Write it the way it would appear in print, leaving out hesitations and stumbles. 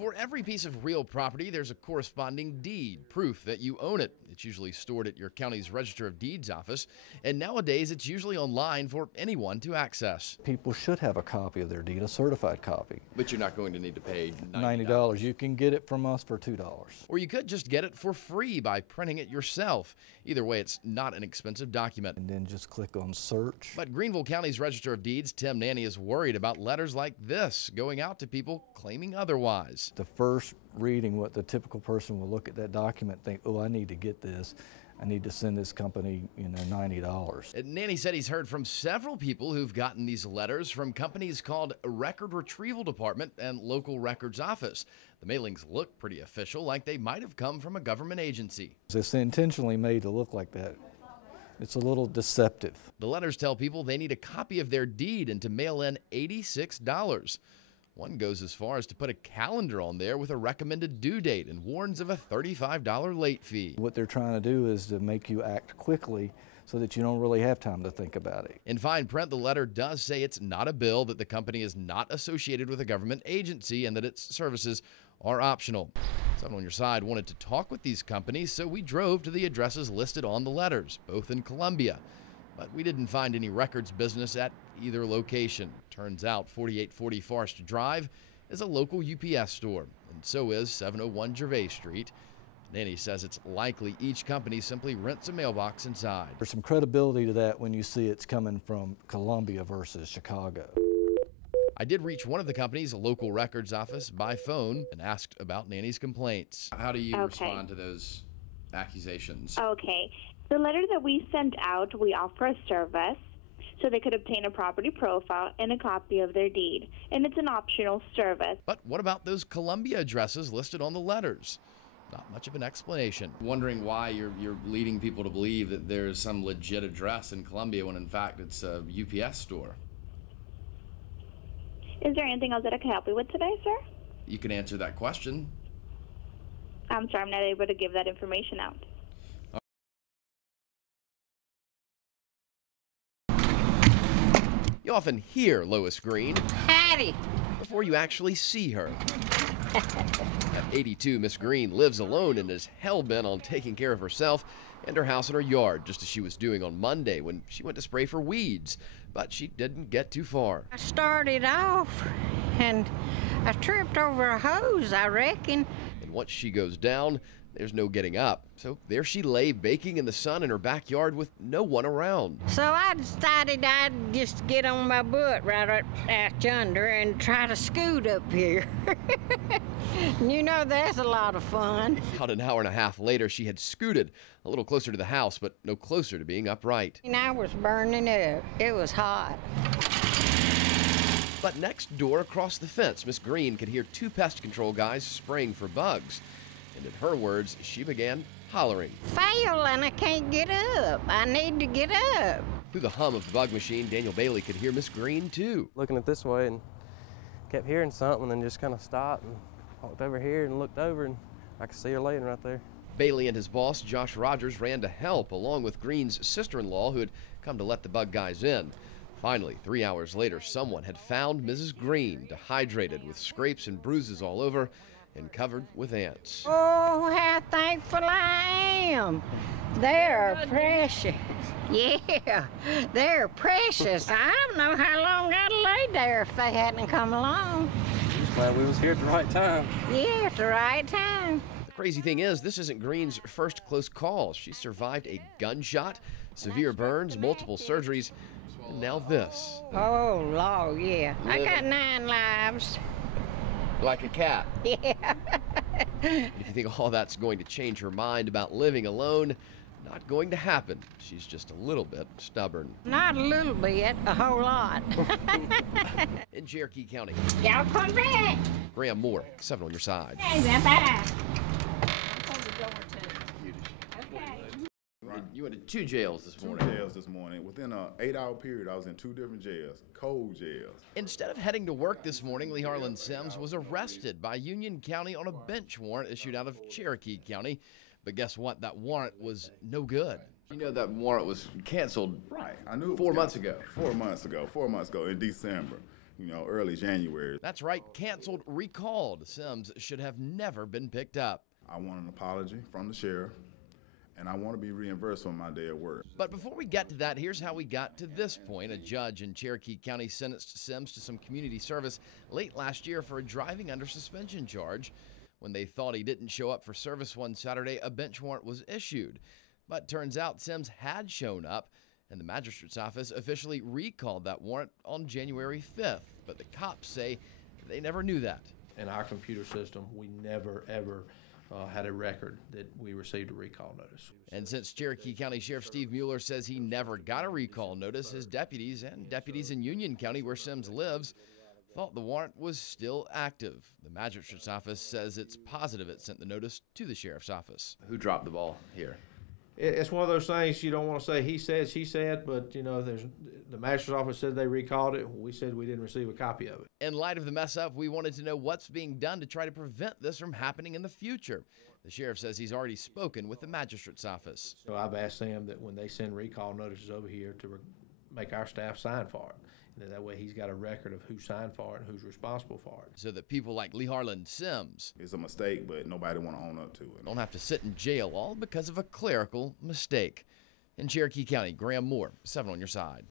For every piece of real property, there's a corresponding deed, proof that you own it. It's usually stored at your county's Register of Deeds office, and nowadays it's usually online for anyone to access. People should have a copy of their deed, a certified copy. But you're not going to need to pay $90. You can get it from us for $2. Or you could just get it for free by printing it yourself. Either way, it's not an expensive document. And then just click on search. But Greenville County's Register of Deeds, Tim Nanny, is worried about letters like this going out to people claiming otherwise. The first reading, what the typical person will look at that document and think, oh, I need to get this. I need to send this company, $90. And Nanny said he's heard from several people who've gotten these letters from companies called Record Retrieval Department and Local Records Office. The mailings look pretty official, like they might have come from a government agency. It's intentionally made to look like that. It's a little deceptive. The letters tell people they need a copy of their deed and to mail in $86. One goes as far as to put a calendar on there with a recommended due date and warns of a $35 late fee. What they're trying to do is to make you act quickly so that you don't really have time to think about it. In fine print, the letter does say it's not a bill, that the company is not associated with a government agency, and that its services are optional. Someone on your side wanted to talk with these companies, so we drove to the addresses listed on the letters, both in Columbia. But we didn't find any records business at either location. Turns out 4840 Forest Drive is a local UPS store, and so is 701 Gervais Street. Nanny says it's likely each company simply rents a mailbox inside. There's some credibility to that when you see it's coming from Columbia versus Chicago. I did reach one of the company's local records office by phone and asked about Nanny's complaints. How do you respond to those accusations? Okay. The letter that we sent out, we offer a service so they could obtain a property profile and a copy of their deed. And it's an optional service. But what about those Columbia addresses listed on the letters? Not much of an explanation. Wondering why you're leading people to believe that there's some legit address in Columbia when in fact it's a UPS store. Is there anything else that I can help you with today, sir? You can answer that question. I'm sorry, I'm not able to give that information out. You often hear Lois Green Hattie. before you actually see her. At 82, Miss Green lives alone and is hell-bent on taking care of herself and her house and her yard, just as she was doing on Monday when she went to spray for weeds. But she didn't get too far. I started off and I tripped over a hose, I reckon. And once she goes down, there's no getting up. So there she lay, baking in the sun in her backyard with no one around. So I decided I'd just get on my butt right out yonder and try to scoot up here. You know, that's a lot of fun. About an hour and a half later, she had scooted a little closer to the house, but no closer to being upright. And I was burning up. It was hot. But next door across the fence, Miss Green could hear two pest control guys spraying for bugs. And in her words, she began hollering. Fail and I can't get up. I need to get up. Through the hum of the bug machine, Daniel Bailey could hear Miss Green too. Looking at this way and kept hearing something and then just kind of stopped and walked over here and looked over and I could see her laying right there. Bailey and his boss, Josh Rogers, ran to help along with Green's sister-in-law who had come to let the bug guys in. Finally, 3 hours later, someone had found Mrs. Green dehydrated with scrapes and bruises all over and covered with ants. Oh, how thankful I am. They're precious. Yeah, they're precious. I don't know how long I'd lay there if they hadn't come along. Just glad we was here at the right time. Yeah, at the right time. The crazy thing is, this isn't Green's first close call. She survived a gunshot, severe burns, multiple surgeries, and now this. Oh, Lord, yeah. I got 9 lives. Like a cat. Yeah. If you think all that's going to change her mind about living alone, not going to happen. She's just a little bit stubborn. Not a little bit, a whole lot. In Cherokee County, Y'all come back. Graeme Moore, 7 on your side. Hey, bye-bye. You went to 2 jails this morning. 2 jails this morning. Within an 8-hour period, I was in 2 different jails, cold jails. Instead of heading to work this morning, Lee Harlan Sims was arrested by Union County on a bench warrant issued out of Cherokee County. But guess what? That warrant was no good. You know that warrant was canceled. Right, I knew it was 4 months ago. 4 months ago, 4 months ago in December. early January. That's right, canceled, recalled. Sims should have never been picked up. I want an apology from the sheriff, and I want to be reimbursed for my day at work. But before we get to that, here's how we got to this point. A judge in Cherokee County sentenced Sims to some community service late last year for a driving under suspension charge. When they thought he didn't show up for service one Saturday, a bench warrant was issued. But turns out Sims had shown up, and the magistrate's office officially recalled that warrant on January 5th. But the cops say they never knew that. In our computer system, we never, ever had a record that we received a recall notice. And since Cherokee County Sheriff Steve Mueller says he never got a recall notice, his deputies and deputies in Union County, where Sims lives, thought the warrant was still active. The magistrate's office says it's positive it sent the notice to the sheriff's office. Who dropped the ball here? It's one of those things you don't want to say he said, she said, but the magistrate's office said they recalled it. We said we didn't receive a copy of it. In light of the mess up, we wanted to know what's being done to try to prevent this from happening in the future. The sheriff says he's already spoken with the magistrate's office. So I've asked them that when they send recall notices over here to make our staff sign for it. And that way he's got a record of who signed for it and who's responsible for it. So that people like Lee Harlan Sims It's a mistake, but nobody want to own up to it. don't have to sit in jail all because of a clerical mistake. In Cherokee County, Graeme Moore, 7 on your side.